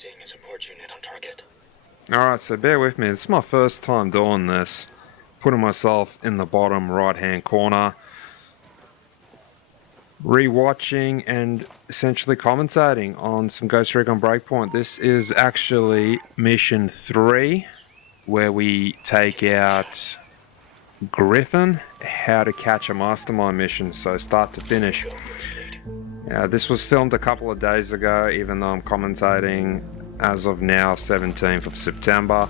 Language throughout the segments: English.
Seeing a support unit on target. Alright, so bear with me. This is my first time doing this. Putting myself in the bottom right hand corner. Rewatching and essentially commentating on some Ghost Recon Breakpoint. This is actually mission 3, where we take out Griffin, how to catch a mastermind mission, so start to finish. This was filmed a couple of days ago, even though I'm commentating as of now, 17th of September.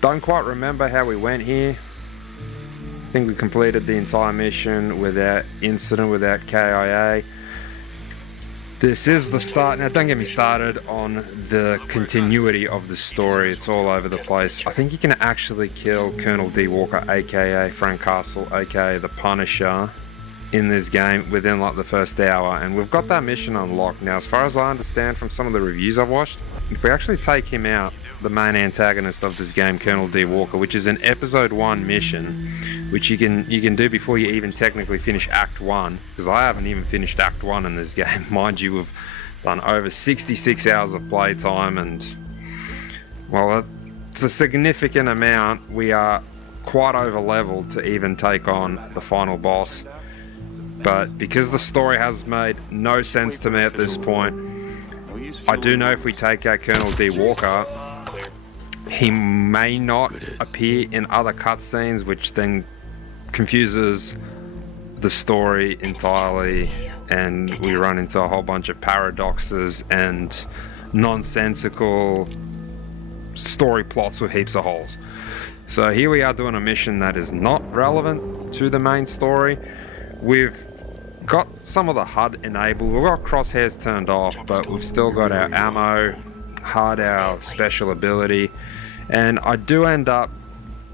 Don't quite remember how we went here. I think we completed the entire mission without incident, without KIA. This is the start. Now don't get me started on the continuity of the story, it's all over the place. I think you can actually kill Colonel D. Walker, aka Frank Castle, aka the Punisher, in this game within like the first hour, and we've got that mission unlocked. Now, as far as I understand from some of the reviews I've watched, if we actually take him out, the main antagonist of this game, Colonel D. Walker, which is an episode 1 mission, which you can do before you even technically finish Act 1, because I haven't even finished Act 1 in this game. Mind you, we've done over 66 hours of playtime, and well, it's a significant amount. We are quite over leveled to even take on the final boss. But because the story has made no sense to me at this point, I do know if we take out Colonel D. Walker, he may not appear in other cutscenes, which then confuses the story entirely, and we run into a whole bunch of paradoxes and nonsensical story plots with heaps of holes. So here we are doing a mission that is not relevant to the main story. We've got some of the HUD enabled, we've got crosshairs turned off, but we've still got our ammo, HUD, our special ability, and I do end up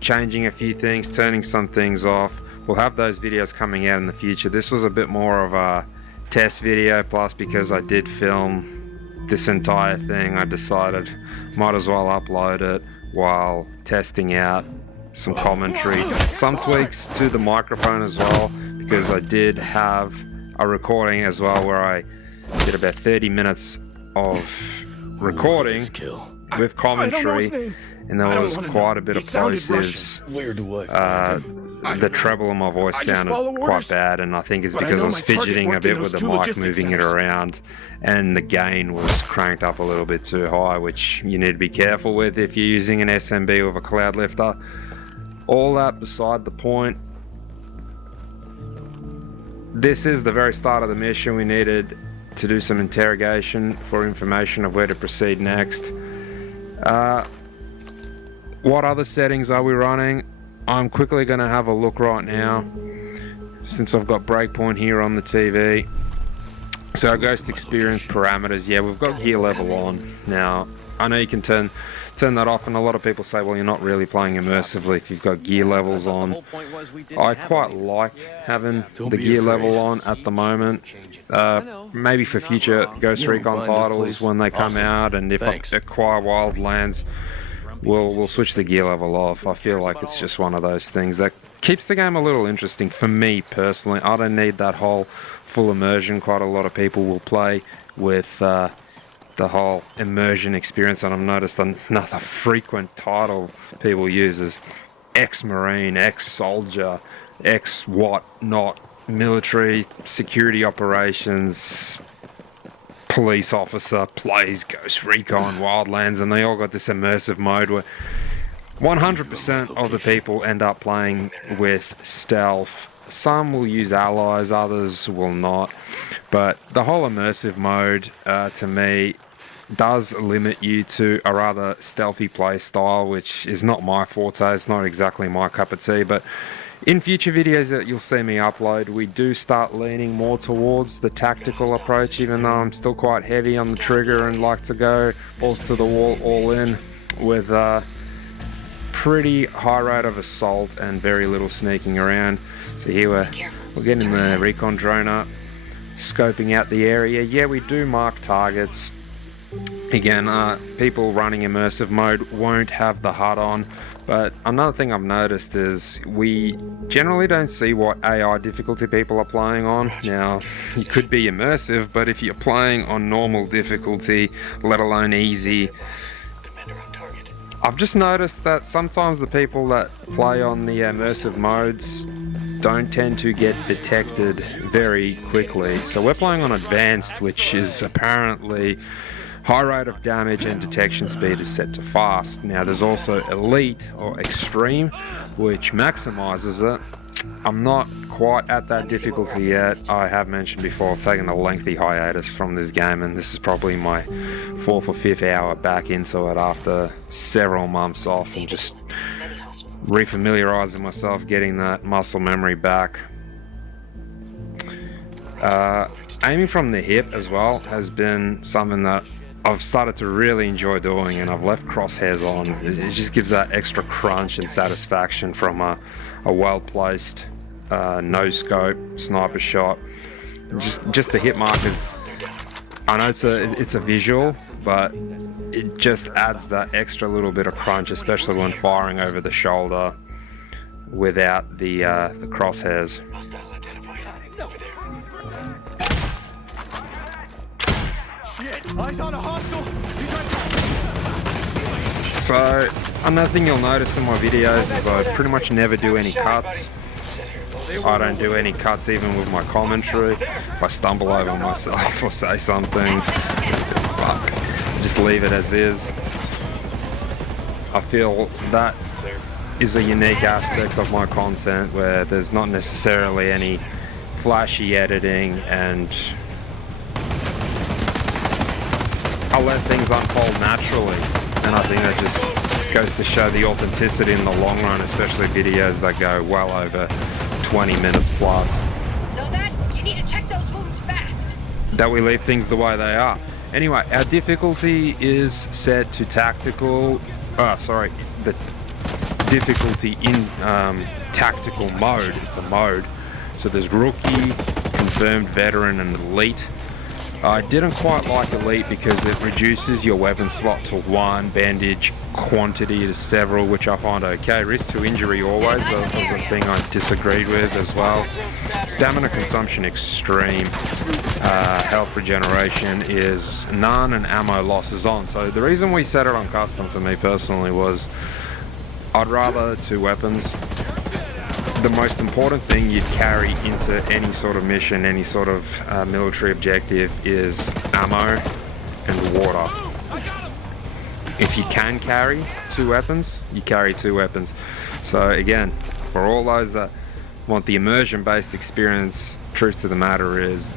changing a few things, turning some things off. We'll have those videos coming out in the future. This was a bit more of a test video, plus because I did film this entire thing, I decided might as well upload it while testing out some commentary, some tweaks to the microphone as well, because I did have a recording as well where I did about 30 minutes of recording with commentary, and there was quite a bit of plosives. The treble in my voice sounded quite bad, and I think it's because I was fidgeting a bit with the mic, moving it around, and the gain was cranked up a little bit too high, which you need to be careful with if you're using an SMB with a cloud lifter. All that beside the point. This is the very start of the mission. We needed to do some interrogation for information of where to proceed next. What other settings are we running? I'm quickly going to have a look right now, since I've got Breakpoint here on the TV. So our Ghost Experience parameters, yeah, we've got gear level on. Now, I know you can turn that off, and a lot of people say, well, you're not really playing immersively if you've got gear levels on. I quite like having the gear level on at the moment. Maybe for future Ghost Recon titles when they come out, and if I acquire Wildlands, we'll switch the gear level off. I feel like it's just one of those things that keeps the game a little interesting for me personally. I don't need that whole full immersion. Quite a lot of people will play with the whole immersion experience, and I've noticed another frequent title people use is ex-marine, ex-soldier, ex-what-not, military, security operations, police officer plays Ghost Recon Wildlands, and they all got this immersive mode where 100% of the people end up playing with stealth. Some will use allies, others will not, but the whole immersive mode to me does limit you to a rather stealthy play style, which is not my forte. It's not exactly my cup of tea, but in future videos that you'll see me upload, we do start leaning more towards the tactical approach, even though I'm still quite heavy on the trigger and like to go balls to the wall, all in, with a pretty high rate of assault and very little sneaking around. So here we're getting the recon drone up, scoping out the area. Yeah, we do mark targets. Again, people running immersive mode won't have the HUD on, But another thing I've noticed is we generally don't see what AI difficulty people are playing on. Now, you could be immersive, but if you're playing on normal difficulty, let alone easy, Commander on target. I've just noticed that sometimes the people that play on the immersive modes don't tend to get detected very quickly. So we're playing on advanced, which is apparently high rate of damage and detection speed is set to fast. Now there's also elite or extreme, which maximizes it. I'm not quite at that difficulty yet. I have mentioned before I've taken a lengthy hiatus from this game, and this is probably my 4th or 5th hour back into it after several months off and just refamiliarizing myself, getting that muscle memory back. Aiming from the hip as well has been something that I've started to really enjoy doing, and I've left crosshairs on. It just gives that extra crunch and satisfaction from a well-placed no scope sniper shot. Just the hit markers. I know it's a visual, but it just adds that extra little bit of crunch, especially when firing over the shoulder without the crosshairs. Hostile identified. Over there. Eyes on a hostile. So another thing you'll notice in my videos is I pretty much never do any cuts. I don't do any cuts even with my commentary. If I stumble over myself or say something, fuck, just leave it as is. I feel that is a unique aspect of my content where there's not necessarily any flashy editing, and I let things unfold naturally, and I think that just goes to show the authenticity in the long run, especially videos that go well over 20 minutes plus. Nomad, you need to check those wounds fast. That we leave things the way they are. Anyway, our difficulty is set to tactical. The difficulty in tactical mode. It's a mode. So there's rookie, confirmed, veteran, and elite. I didn't quite like elite because it reduces your weapon slot to 1, bandage quantity to several, which I find okay. Risk to injury always was a thing I disagreed with as well. Stamina consumption extreme. Health regeneration is none, and ammo loss is on. So the reason we set it on custom for me personally was I'd rather 2 weapons. The most important thing you'd carry into any sort of mission, any sort of military objective is ammo and water. If you can carry 2 weapons, you carry 2 weapons. So again, for all those that want the immersion-based experience, truth to the matter is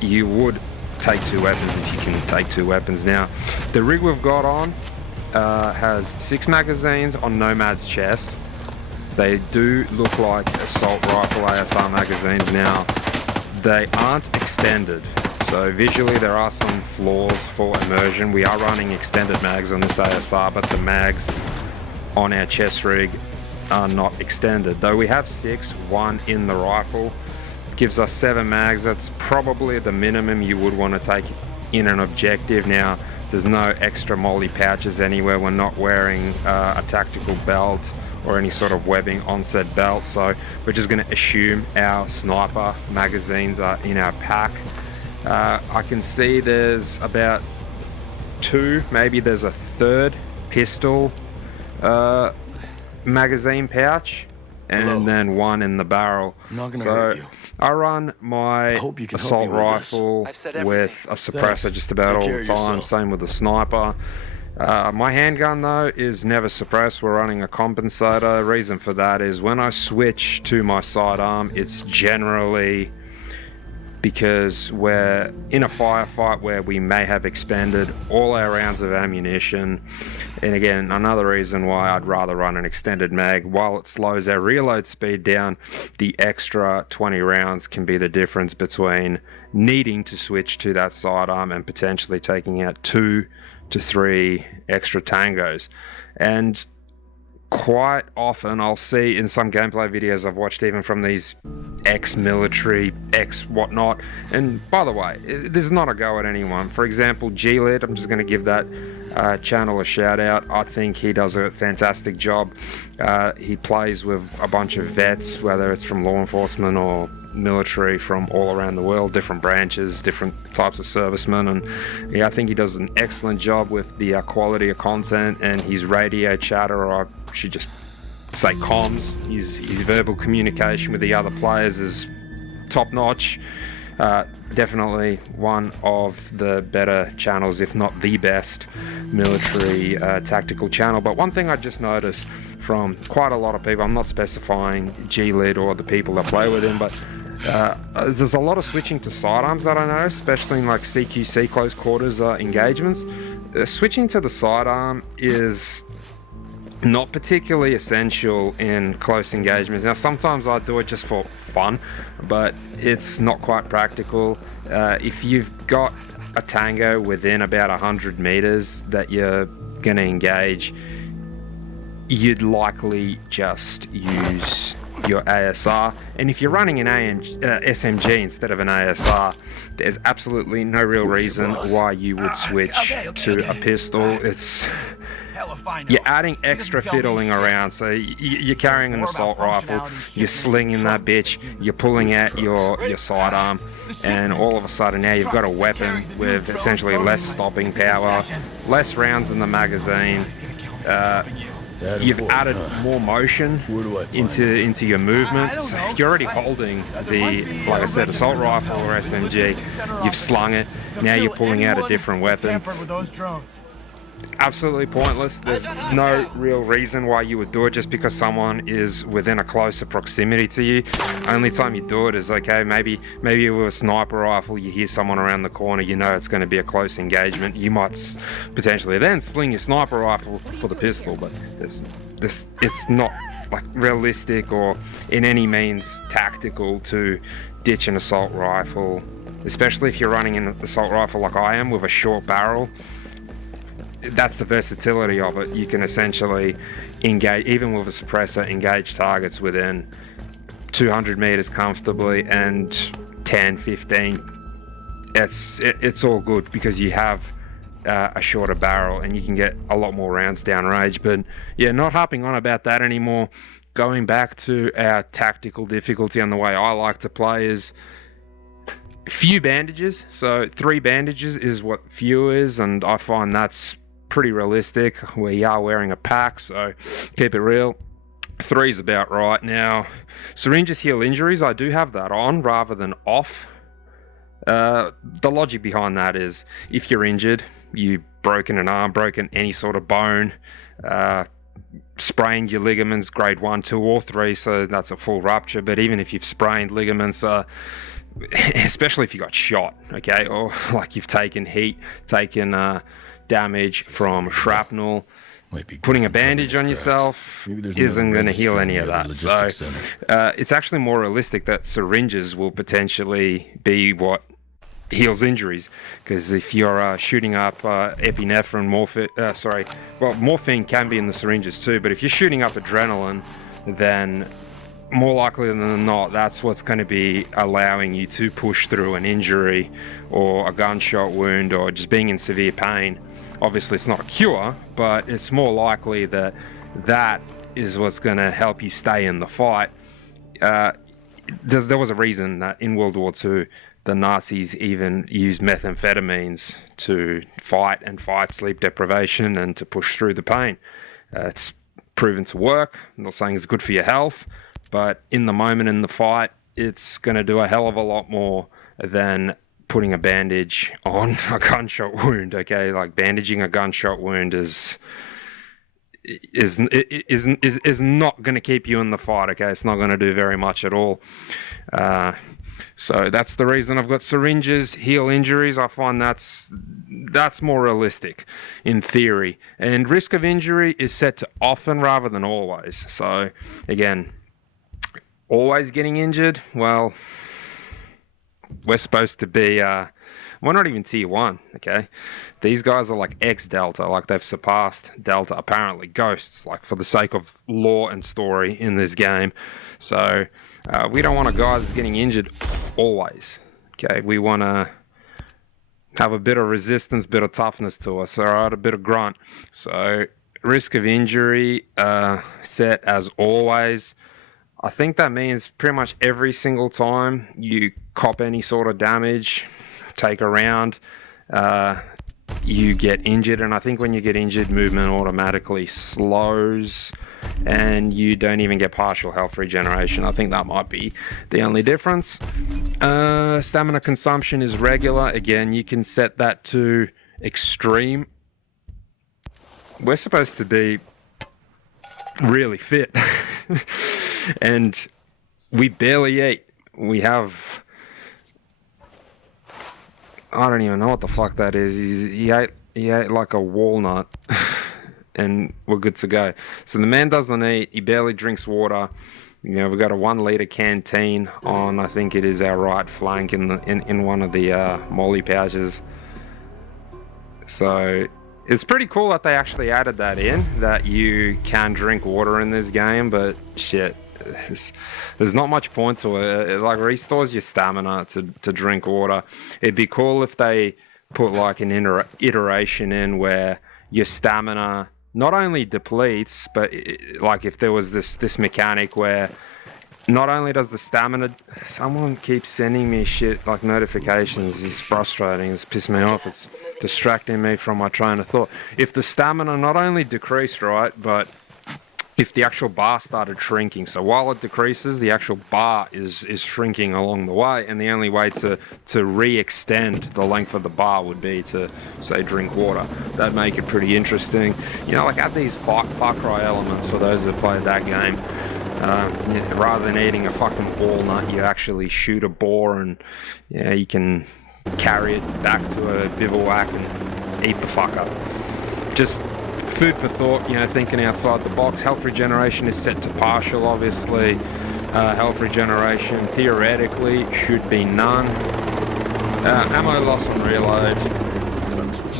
you would take 2 weapons if you can take 2 weapons. Now, the rig we've got on has 6 magazines on Nomad's chest. They do look like assault rifle ASR magazines. Now, they aren't extended, so visually there are some flaws for immersion. We are running extended mags on this ASR, but the mags on our chest rig are not extended. Though we have 6, 1 in the rifle, gives us 7 mags. That's probably the minimum you would want to take in an objective. Now, there's no extra molly pouches anywhere. We're not wearing a tactical belt or any sort of webbing on said belt, so we're just going to assume our sniper magazines are in our pack. I can see there's about 2, maybe there's a 3rd pistol magazine pouch, and then 1 in the barrel. I'm not gonna hurt you. I run my hope you can help assault me with rifle I've said with everything. a suppressor Thanks. just about Take all care the of time, yourself. same with the sniper. My handgun though is never suppressed. We're running a compensator. Reason for that is when I switch to my sidearm, it's generally because we're in a firefight where we may have expended all our rounds of ammunition. And again, another reason why I'd rather run an extended mag. While it slows our reload speed down, the extra 20 rounds can be the difference between needing to switch to that sidearm and potentially taking out 2 to 3 extra tangos. And quite often I'll see in some gameplay videos I've watched, even from these ex-military, ex-whatnot, and by the way, this is not a go at anyone. For example, G-Lit, I'm just going to give that channel a shout out. I think he does a fantastic job. He plays with a bunch of vets, whether it's from law enforcement or military from all around the world, different branches, different types of servicemen, and yeah, I think he does an excellent job with the quality of content, and his radio chatter, or I should just say comms, his verbal communication with the other players is top notch. Definitely one of the better channels, if not the best military tactical channel. But one thing I just noticed from quite a lot of people, I'm not specifying GLID or the people that play with him, but there's a lot of switching to sidearms that I noticed, especially in like CQC close quarters engagements. Switching to the sidearm is not particularly essential in close engagements. Now, sometimes I do it just for fun, but it's not quite practical. If you've got a tango within about 100 meters that you're going to engage, you'd likely just use your ASR, and if you're running an SMG instead of an ASR, there's absolutely no real reason why you would switch to a pistol. It's you're adding extra fiddling around. So you're carrying an assault rifle, you're slinging that bitch, you're pulling out your sidearm, and all of a sudden now you've got a weapon with essentially less stopping power, less rounds in the magazine. You've added more motion into your movement. So you're already holding the, like I said, assault rifle or SMG. You've slung it. Now you're pulling out a different weapon. Absolutely pointless. There's no real reason why you would do it just because someone is within a closer proximity to you. Only time you do it is, okay, maybe with a sniper rifle you hear someone around the corner, you know it's going to be a close engagement. You might potentially then sling your sniper rifle for the pistol, but it's not like realistic or in any means tactical to ditch an assault rifle, especially if you're running an assault rifle like I am with a short barrel. That's the versatility of it. You can essentially engage, even with a suppressor, engage targets within 200 meters comfortably, and 10, 15. It's all good because you have a shorter barrel and you can get a lot more rounds downrange. But yeah, not harping on about that anymore. Going back to our tactical difficulty and the way I like to play is few bandages. So 3 bandages is what few is, and I find that's pretty realistic. We are wearing a pack, so keep it real. 3 is about right. Now, syringes heal injuries, I do have that on rather than off. The logic behind that is if you're injured, you've broken an arm, broken any sort of bone, sprained your ligaments grade 1, 2 or 3, so that's a full rupture. But even if you've sprained ligaments, especially if you got shot, okay, or like you've taken heat, taken damage from shrapnel, putting a bandage on yourself isn't going to heal any of that. So it's actually more realistic that syringes will potentially be what heals injuries, because if you're shooting up epinephrine, morphine can be in the syringes too, but if you're shooting up adrenaline, then more likely than not, that's what's going to be allowing you to push through an injury or a gunshot wound or just being in severe pain. Obviously, it's not a cure, but it's more likely that that is what's going to help you stay in the fight. There was a reason that in World War II, the Nazis even used methamphetamines to fight sleep deprivation and to push through the pain. It's proven to work. I'm not saying it's good for your health, but in the moment in the fight, it's going to do a hell of a lot more than putting a bandage on a gunshot wound. Okay, like bandaging a gunshot wound is not going to keep you in the fight. Okay, it's not going to do very much at all. So that's the reason I've got syringes heal injuries. I find that's more realistic in theory, and risk of injury is set to often rather than always. So again, always getting injured, well, we're supposed to be we're not even tier 1, okay? These guys are like ex-Delta, like they've surpassed Delta, apparently ghosts, like for the sake of lore and story in this game. So we don't want a guy that's getting injured always, okay? We want have a bit of resistance, bit of toughness to us, all right, a bit of grunt. So risk of injury set as always. I think that means pretty much every single time you cop any sort of damage, take a round, you get injured. And I think when you get injured, movement automatically slows and you don't even get partial health regeneration. I think that might be the only difference. Stamina consumption is regular. Again, you can set that to extreme. We're supposed to be really fit. And we barely eat. We have... I don't even know what the fuck that is. He ate like a walnut. And we're good to go. So the man doesn't eat. He barely drinks water. You know, we've got a 1 litre canteen on, I think it is our right flank in one of the molly pouches. So it's pretty cool that they actually added that in, that you can drink water in this game, but shit, there's not much point to it. It like restores your stamina to drink water. It'd be cool if they put like an iteration in where your stamina not only depletes, but like if there was this mechanic where not only does the stamina... Someone keeps sending me shit like notifications. It's frustrating. It's pissed me off. It's distracting me from my train of thought. If the stamina not only decreased, right, but if the actual bar started shrinking. So while it decreases, the actual bar is shrinking along the way, and the only way to re-extend the length of the bar would be to, say, drink water. That'd make it pretty interesting. You know, like add these Far Cry elements for those that played that game. Rather than eating a fucking walnut, you actually shoot a boar and you can carry it back to a bivouac and eat the fuck up. Just food for thought, you know, thinking outside the box. Health regeneration is set to partial, obviously. Health regeneration theoretically should be none. Ammo loss on reload.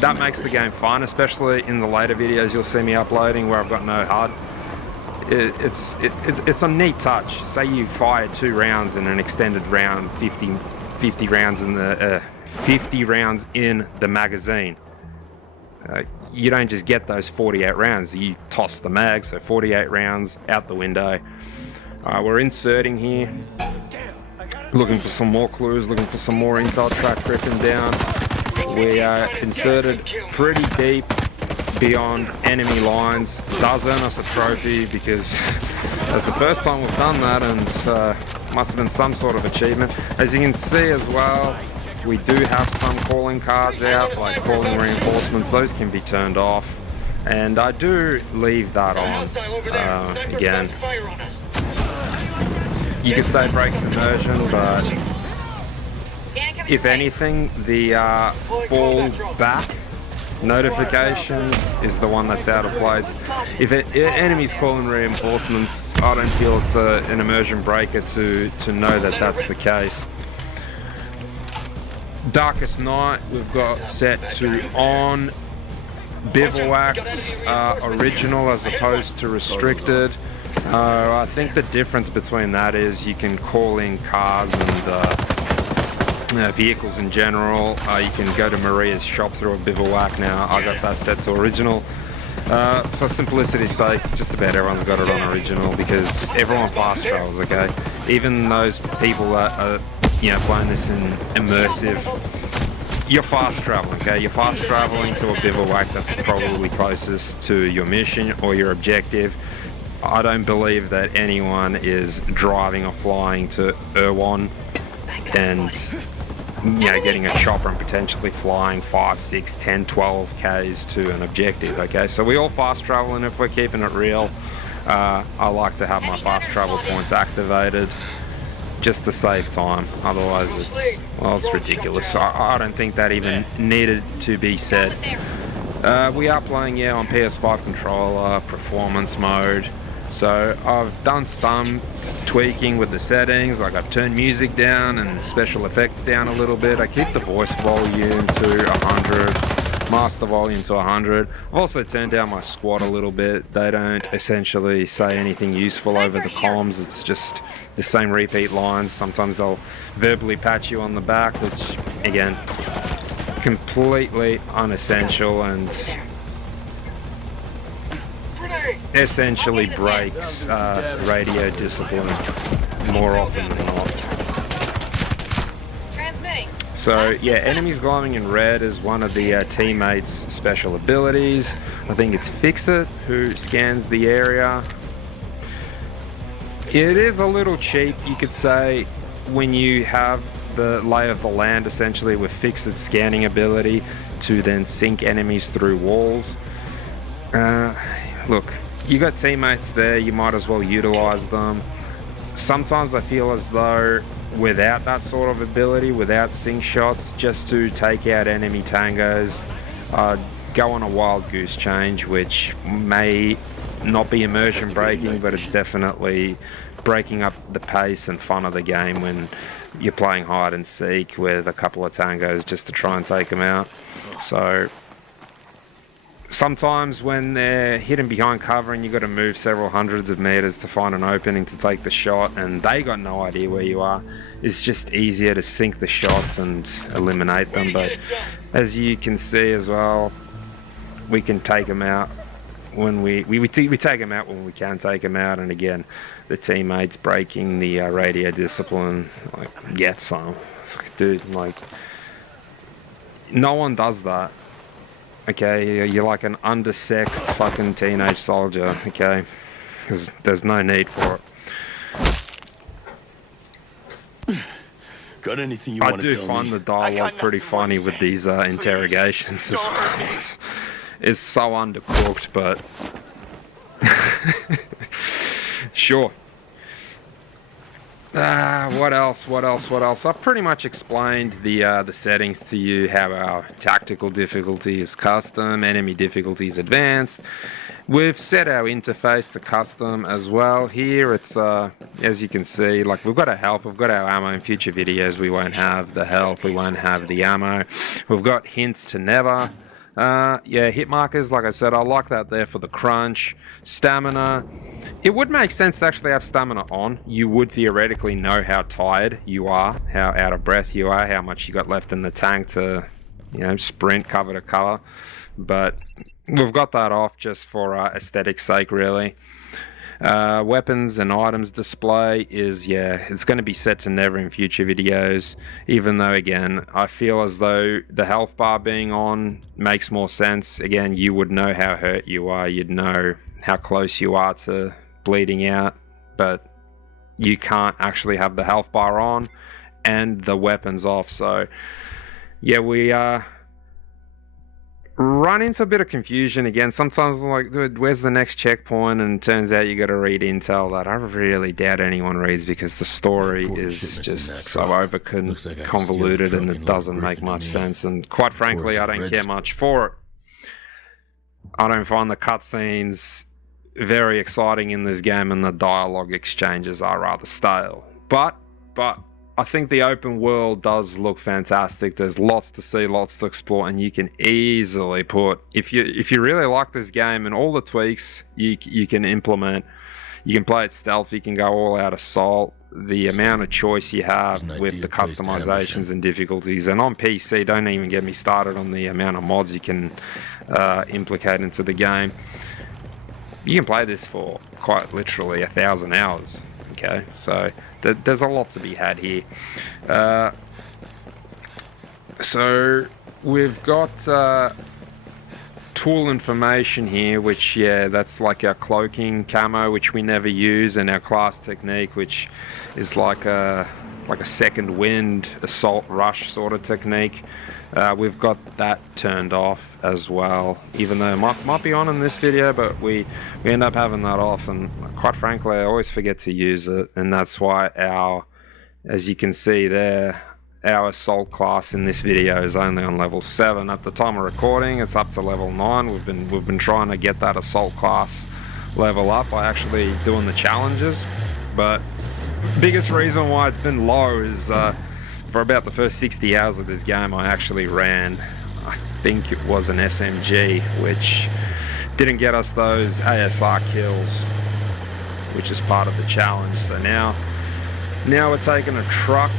That makes the game fun, especially in the later videos you'll see me uploading where I've got no HUD. It's a neat touch. Say you fire 2 rounds in an extended round, 50 rounds in the 50 rounds in the magazine. You don't just get those 48 rounds. You toss the mag, so 48 rounds out the window. We're inserting here, looking for some more clues, looking for some more intel track dripping down. We are inserted pretty deep beyond enemy lines. Does earn us a trophy because that's the first time we've done that, and must have been some sort of achievement. As you can see as well, we do have some calling cards out, like calling reinforcements. Those can be turned off, and I do leave that on. Again, you could say breaks immersion, but if anything, the fall back notification is the one that's out of place. If enemies calling reinforcements, I don't feel it's an immersion breaker to know that that's the case. Darkest Night we've got set to on. Bivouacs original as opposed to restricted. I think the difference between that is you can call in cars and vehicles in general. You can go to Maria's shop through a bivouac now. I got that set to original. For simplicity's sake, just about everyone's got it on original because everyone fast travels, okay? Even those people that are playing this in immersive, you're fast traveling, okay? You're fast traveling to a bivouac that's probably closest to your mission or your objective. I don't believe that anyone is driving or flying to Erwan and getting a chopper and potentially flying 5, 6, 10, 12 Ks to an objective, okay? So we all fast travel, and if we're keeping it real, I like to have my fast travel points activated just to save time. Otherwise it's ridiculous. I don't think that even needed to be said. We are playing on PS5 controller, performance mode. So I've done some tweaking with the settings, like I've turned music down and special effects down a little bit. I keep the voice volume to 100, master volume to 100. I've also turned down my squad a little bit. They don't essentially say anything useful over the comms. It's just the same repeat lines. Sometimes they'll verbally pat you on the back, which again completely unessential and essentially breaks radio discipline more often than not. Transmitting. So yeah, enemies glowing in red is one of the teammates' special abilities. I think it's Fix It who scans the area. It is a little cheap, you could say, when you have the lay of the land essentially with Fix It scanning ability to then sink enemies through walls. Look, you got teammates there, you might as well utilize them. Sometimes I feel as though without that sort of ability, without sink shots, just to take out enemy tangos, go on a wild goose change, which may not be immersion breaking, but it's definitely breaking up the pace and fun of the game when you're playing hide and seek with a couple of tangos just to try and take them out. So sometimes when they're hidden behind cover and you've got to move several hundreds of meters to find an opening to take the shot and they got no idea where you are, it's just easier to sink the shots and eliminate them. But as you can see as well, we can take them out when we take them out when we can take them out. And again, the teammates breaking the radio discipline, like, get some. It's like, dude, like, no one does that. Okay, you're like an undersexed fucking teenage soldier, okay? Because there's no need for it. Got anything you want to tell me? I do find the dialogue pretty funny with these interrogations as well. It's so undercooked, but sure. What else? I've pretty much explained the settings to you, how our tactical difficulty is custom, enemy difficulty is advanced. We've set our interface to custom as well. Here it's, as you can see, like we've got our health, we've got our ammo. In future videos we won't have the health, we won't have the ammo. We've got hints to never. Yeah, hit markers, like I said, I like that there for the crunch. Stamina. It would make sense to actually have stamina on. You would theoretically know how tired you are, how out of breath you are, how much you got left in the tank to, you know, sprint cover to cover. But we've got that off just for aesthetic's sake, really. Weapons and items display is, yeah, it's going to be set to never in future videos, even though, again, I feel as though the health bar being on makes more sense. Again, you would know how hurt you are, you'd know how close you are to bleeding out, but you can't actually have the health bar on and the weapons off. So yeah, we run into a bit of confusion again. Sometimes I'm like, dude, where's the next checkpoint? And it turns out you got to read intel that I really doubt anyone reads, because the story is just so convoluted and it doesn't make much sense. And quite frankly, I don't care much for it. I don't find the cutscenes very exciting in this game, and the dialogue exchanges are rather stale. But I think the open world does look fantastic. There's lots to see, lots to explore, and you can easily put, if you really like this game and all the tweaks you can implement, you can play it stealth, you can go all out assault. The amount of choice you have with the customizations and difficulties, and on PC, don't even get me started on the amount of mods you can implicate into the game. You can play this for quite literally 1,000 hours. Okay, so there's a lot to be had here. So we've got tool information here, which, yeah, that's like our cloaking camo, which we never use, and our class technique, which is like a second wind assault rush sort of technique. We've got that turned off as well, even though it might be on in this video, but we end up having that off, and quite frankly I always forget to use it, and that's why as you can see there, our assault class in this video is only on level 7. At the time of recording, it's up to level 9. We've been trying to get that assault class level up by actually doing the challenges, but biggest reason why it's been low is for about the first 60 hours of this game, I actually ran, I think it was an SMG, which didn't get us those ASR kills, which is part of the challenge. So now we're taking a truck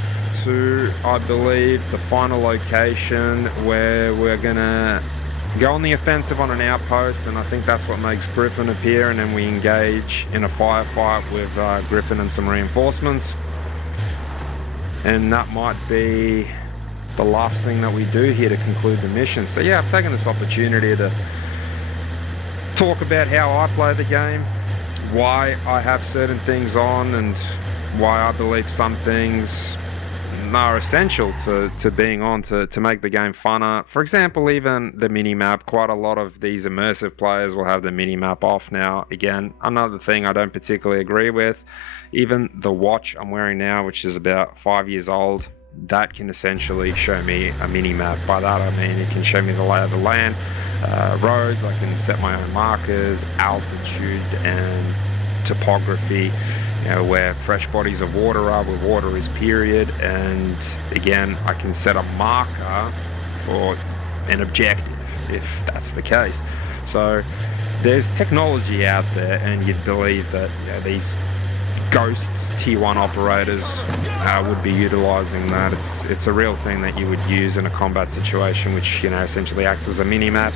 to, I believe, the final location where we're gonna go on the offensive on an outpost, and I think that's what makes Griffin appear, and then we engage in a firefight with Griffin and some reinforcements. And that might be the last thing that we do here to conclude the mission. So yeah, I've taken this opportunity to talk about how I play the game, why I have certain things on, and why I believe some things are essential to being on to make the game funner. For example, even the mini-map, quite a lot of these immersive players will have the mini-map off now. Again, another thing I don't particularly agree with, even the watch I'm wearing now, which is about 5 years old, that can essentially show me a mini-map. By that I mean it can show me the lay of the land, roads, I can set my own markers, altitude and topography, you know, where fresh bodies of water are, where water is period, and again I can set a marker for an objective if that's the case. So there's technology out there, and you'd believe that, you know, these ghosts tier 1 operators would be utilizing that. It's a real thing that you would use in a combat situation, which, you know, essentially acts as a mini-map.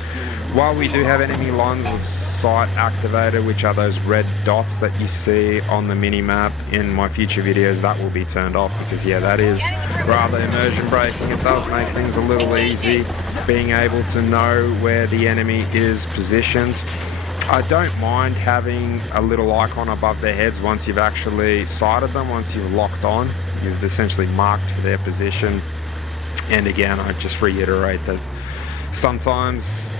While we do have enemy lines of sight activated, which are those red dots that you see on the mini-map, in my future videos that will be turned off, because yeah, that is rather immersion breaking. It does make things a little easy being able to know where the enemy is positioned. I don't mind having a little icon above their heads once you've actually sighted them, once you've locked on, you've essentially marked their position. And again, I just reiterate that sometimes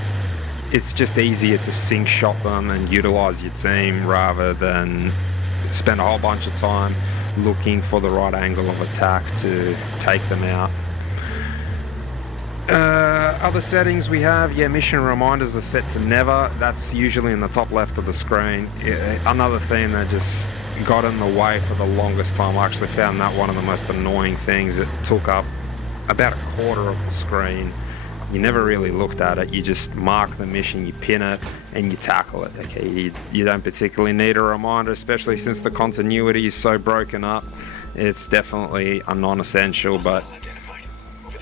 it's just easier to sync shot them and utilize your team rather than spend a whole bunch of time looking for the right angle of attack to take them out. Other settings we have, yeah, mission reminders are set to never. That's usually in the top left of the screen. Another thing that just got in the way for the longest time, I actually found that one of the most annoying things. It took up about a quarter of the screen. You never really looked at it. You just mark the mission, you pin it, and you tackle it. Okay, you don't particularly need a reminder, especially since the continuity is so broken up. It's definitely a non-essential, but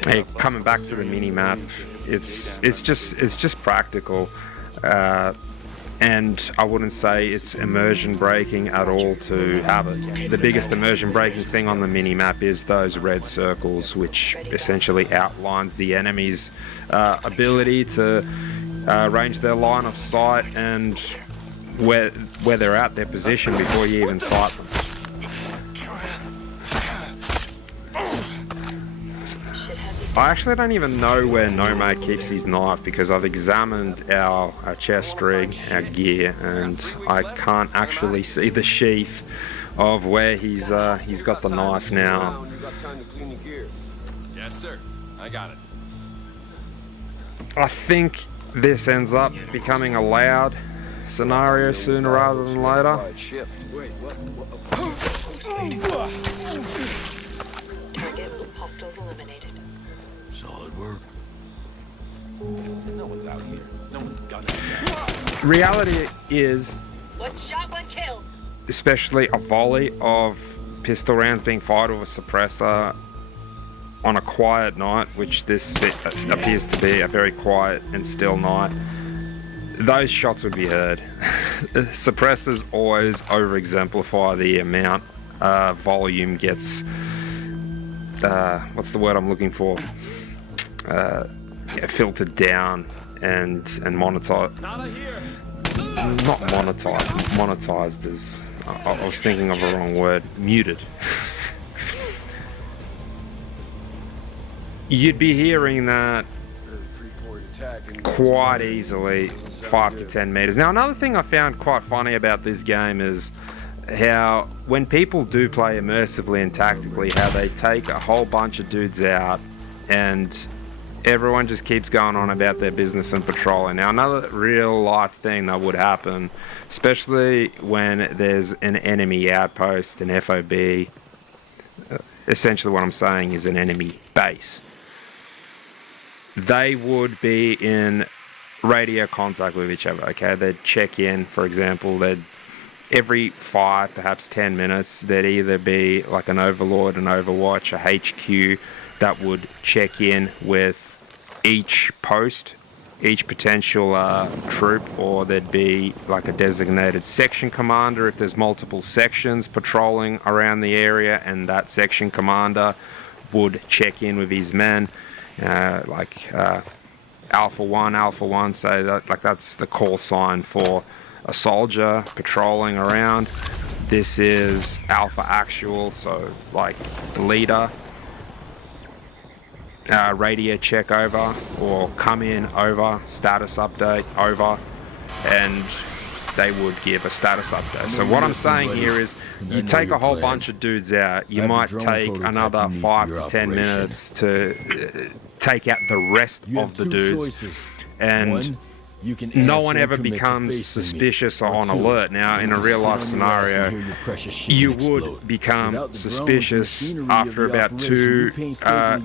hey, coming back to the mini-map, it's just practical, and I wouldn't say it's immersion breaking at all to have it. The biggest immersion breaking thing on the mini-map is those red circles, which essentially outlines the enemy's ability to range their line of sight and where they're at, their position, before you even sight them. I actually don't even know where Nomad keeps his knife, because I've examined our chest rig, our gear, and I can't actually see the sheath of where he's got the knife now. Yes, sir. I got it. I think this ends up becoming a loud scenario sooner rather than later. Target hostiles eliminated. Solid work. No one's out here. No one's gunning. Reality is, One shot, one kill. especially a volley of pistol rounds being fired with a suppressor on a quiet night, which this appears to be a very quiet and still night, those shots would be heard. Suppressors always over-exemplify the amount volume gets, what's the word I'm looking for? Filtered down and monetized. Not monetized is, I was thinking of a wrong word. Muted. You'd be hearing that quite easily 5 to 10 meters. Now, another thing I found quite funny about this game is how when people do play immersively and tactically, how they take a whole bunch of dudes out and everyone just keeps going on about their business and patrolling. Now, another real life thing that would happen, especially when there's an enemy outpost, an FOB, essentially what I'm saying is an enemy base, they would be in radio contact with each other. Okay, they'd check in, for example, they'd every 5, perhaps 10 minutes, there'd either be like an Overlord, an Overwatch, a HQ that would check in with each post, each potential troop, or there'd be like a designated section commander if there's multiple sections patrolling around the area, and that section commander would check in with his men, Alpha 1, so that, like, that's the call sign for a soldier patrolling around. This is Alpha Actual, so like leader. Radio check over, or come in over, status update over, and they would give a status update. So what I'm saying here is, you take a whole bunch of dudes out, you might take another 5 to 10 minutes to take out the rest of the dudes, and no one ever becomes suspicious or on alert. Now, in a real life scenario, you would become suspicious after about 2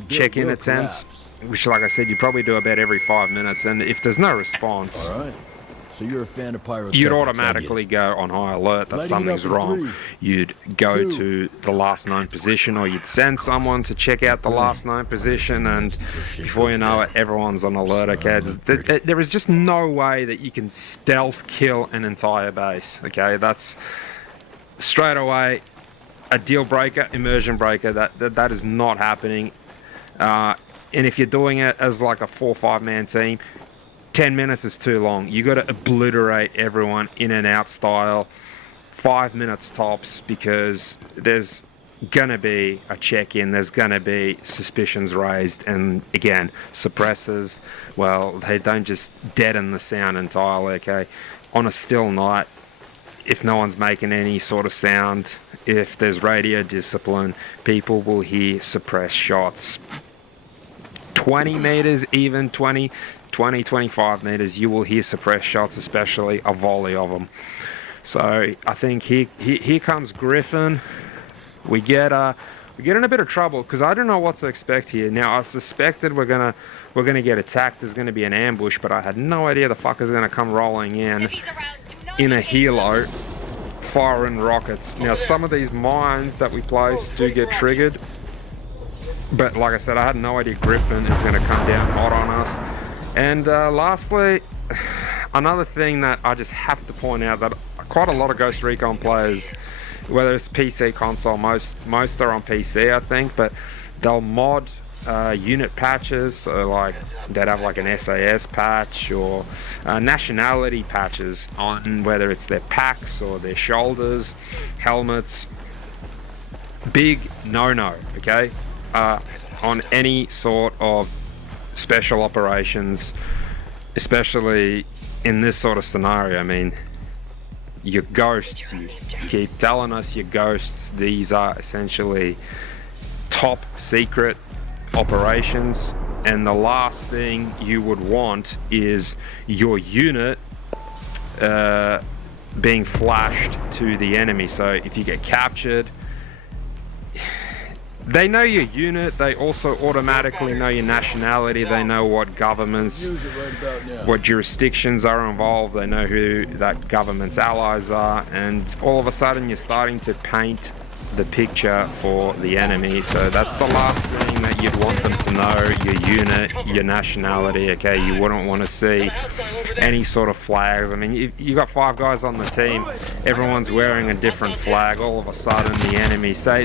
check-in attempts, which, like I said, you probably do about every 5 minutes, and if there's no response, So you're a fan of pyrotechnics, you'd automatically go on high alert that something's wrong. You'd go to the last known position, or you'd send someone to check out the last known position, and before you know it, everyone's on alert. Okay, there is just no way that you can stealth kill an entire base. Okay, that's straight away a deal breaker, immersion breaker. That is not happening. And if you're doing it as like a 4 or 5 man team, 10 minutes is too long. You got to obliterate everyone in and out style. 5 minutes tops, because there's gonna be a check-in, there's gonna be suspicions raised, and again, suppressors, well, they don't just deaden the sound entirely. Okay, on a still night, if no one's making any sort of sound, if there's radio discipline, people will hear suppressed shots. 20 meters, even 25 meters, you will hear suppressed shots, especially a volley of them. So I think here comes Griffin. We get in a bit of trouble, because I don't know what to expect here. Now, I suspected we're gonna get attacked. There's gonna be an ambush, but I had no idea the fucker's gonna come rolling in a helo, firing rockets. Now, some of these mines that we place do get triggered, but like I said, I had no idea Griffin is gonna come down hot on us. And lastly, another thing that I just have to point out, that quite a lot of Ghost Recon players, whether it's PC, console, most are on PC, I think, but they'll mod unit patches, so like they'd have like an SAS patch, or nationality patches on whether it's their packs or their shoulders, helmets. Big no-no, okay, on any sort of special operations, especially in this sort of scenario. I mean, your ghosts, you keep telling us your ghosts, these are essentially top secret operations, and the last thing you would want is your unit being flashed to the enemy. So if you get captured, they know your unit, they also automatically know your nationality, they know what governments, what jurisdictions are involved, they know who that government's allies are, and all of a sudden you're starting to paint the picture for the enemy. So that's the last thing that you'd want them to know, your unit, your nationality. Okay, you wouldn't want to see any sort of flags. I mean, you got 5 guys on the team, everyone's wearing a different flag. All of a sudden the enemy, say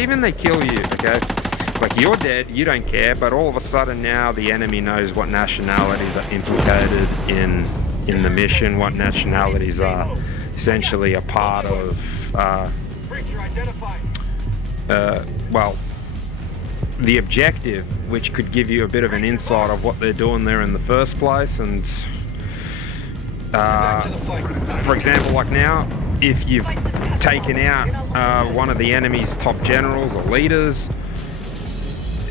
even they kill you, okay, like you're dead, you don't care, but all of a sudden now the enemy knows what nationalities are implicated in the mission, what nationalities are essentially a part of well, the objective, which could give you a bit of an insight of what they're doing there in the first place. And for example, like now, if you've taken out one of the enemy's top generals or leaders,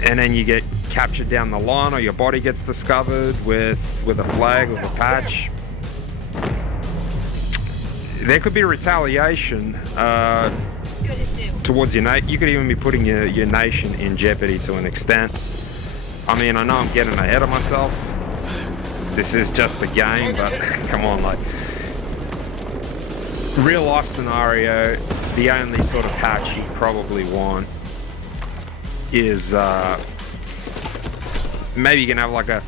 and then you get captured down the line, or your body gets discovered with a flag, with a patch, there could be retaliation towards your nation. You could even be putting your nation in jeopardy to an extent. I mean, I know I'm getting ahead of myself. This is just a game, but come on, like, real life scenario, the only sort of patch you probably want is maybe you can have like a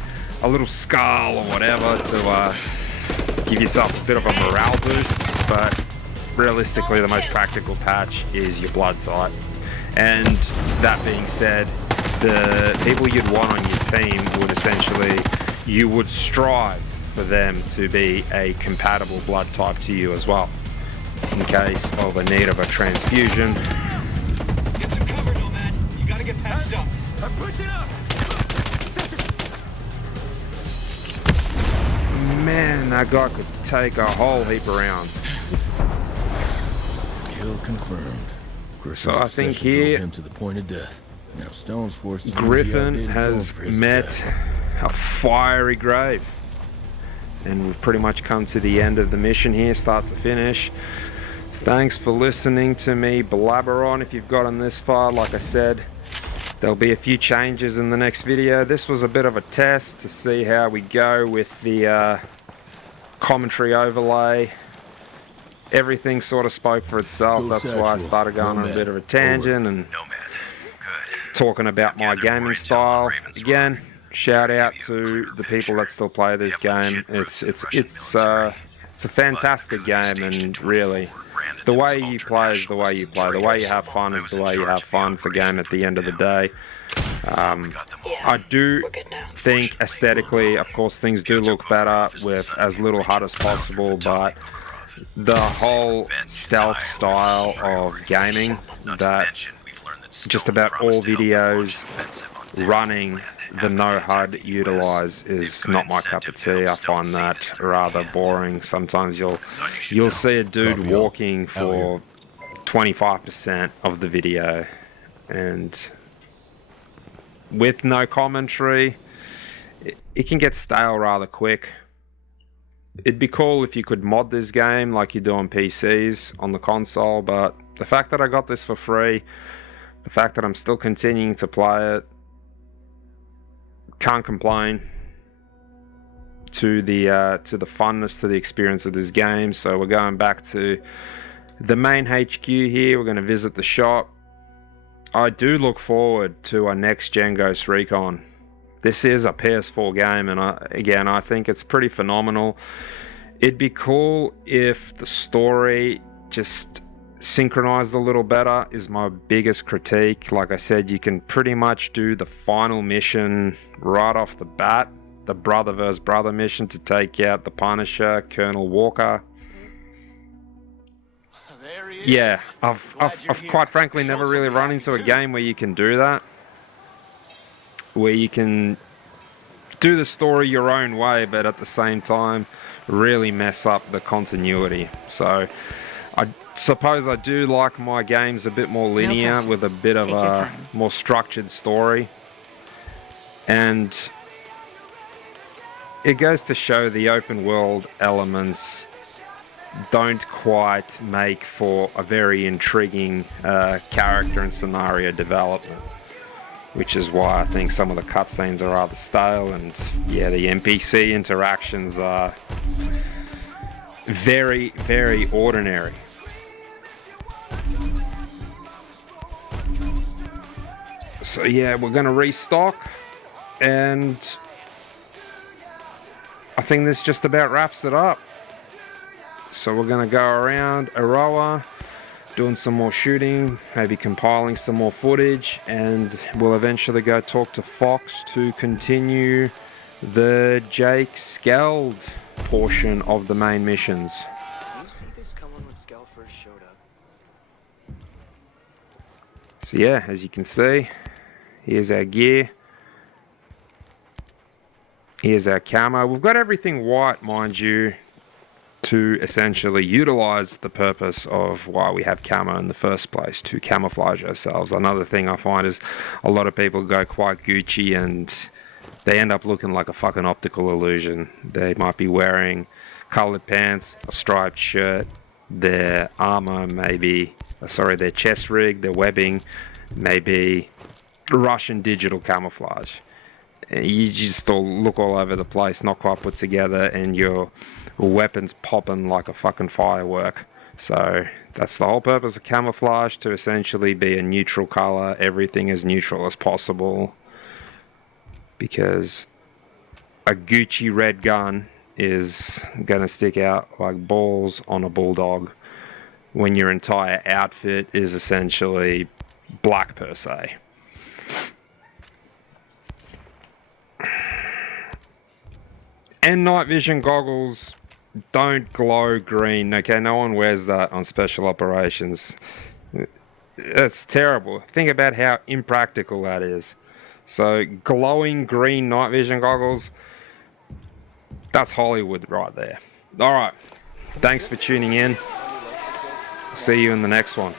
little skull or whatever to give yourself a bit of a morale boost, but realistically the most practical patch is your blood type. And that being said, the people you'd want on your team would essentially, you would strive for them to be a compatible blood type to you as well, in case of a need of a transfusion. Get some cover, Nomad. You gotta get patched up. I'm pushing up. Man, that guy could take a whole heap of rounds. Kill confirmed. So I think obsession drove here him to the point of death. Now Stone's forced to use the Griffin outdated has drone for his met attack. a fiery grave. And we've pretty much come to the end of the mission here, start to finish. Thanks for listening to me blabber on. If you've gotten this far, like I said, there'll be a few changes in the next video. This was a bit of a test to see how we go with the commentary overlay. Everything sort of spoke for itself. That's why I started going on a bit of a tangent and talking about my gaming style. Again, shout out to the people that still play this game. It's a fantastic game, and really, the way you play is the way you play. The way you have fun is the way you have fun. It's a game at the end of the day. I do think aesthetically, of course, things do look better with as little HUD as possible, but the whole stealth style of gaming that just about all videos running the no HUD utilize is not my cup of tea. I find that rather boring. Sometimes you'll see a dude walking for 25% of the video, and with no commentary, it can get stale rather quick. It'd be cool if you could mod this game like you do on PCs on the console, but the fact that I got this for free, the fact that I'm still continuing to play it, can't complain to the funness, to the experience of this game. So we're going back to the main HQ here. We're going to visit the shop. I do look forward to a next gen Ghost Recon. This is a PS4 game, and I think it's pretty phenomenal. It'd be cool if the story just synchronized a little better, is my biggest critique. Like I said, you can pretty much do the final mission right off the bat, the brother versus brother mission to take out the Punisher, Colonel Walker. Yeah, I've quite frankly never really run into a game where you can do that, where you can do the story your own way, but at the same time really mess up the continuity. So I suppose I do like my games a bit more linear, with a bit of a more structured story. And it goes to show the open world elements don't quite make for a very intriguing character and scenario development, which is why I think some of the cutscenes are rather stale, and yeah, the NPC interactions are very, very ordinary. So yeah, we're gonna restock, and I think this just about wraps it up. So we're gonna go around Aroa, doing some more shooting, maybe compiling some more footage, and we'll eventually go talk to Fox to continue the Jake Skeld portion of the main missions. You see this coming when Skeld first showed up? So yeah, as you can see, here's our gear. Here's our camo. We've got everything white, mind you, to essentially utilize the purpose of why we have camo in the first place, to camouflage ourselves. Another thing I find is a lot of people go quite Gucci and they end up looking like a fucking optical illusion. They might be wearing colored pants, a striped shirt, their armor maybe, their chest rig, their webbing, maybe Russian digital camouflage. You just all look all over the place, not quite put together, and your weapons popping like a fucking firework. So that's the whole purpose of camouflage, to essentially be a neutral color, everything as neutral as possible, because a Gucci red gun is gonna stick out like balls on a bulldog when your entire outfit is essentially black per se. And night vision goggles don't glow green. Okay, no one wears that on special operations. That's terrible. Think about how impractical that is. So glowing green night vision goggles, that's Hollywood right there. All right, thanks for tuning in. See you in the next one.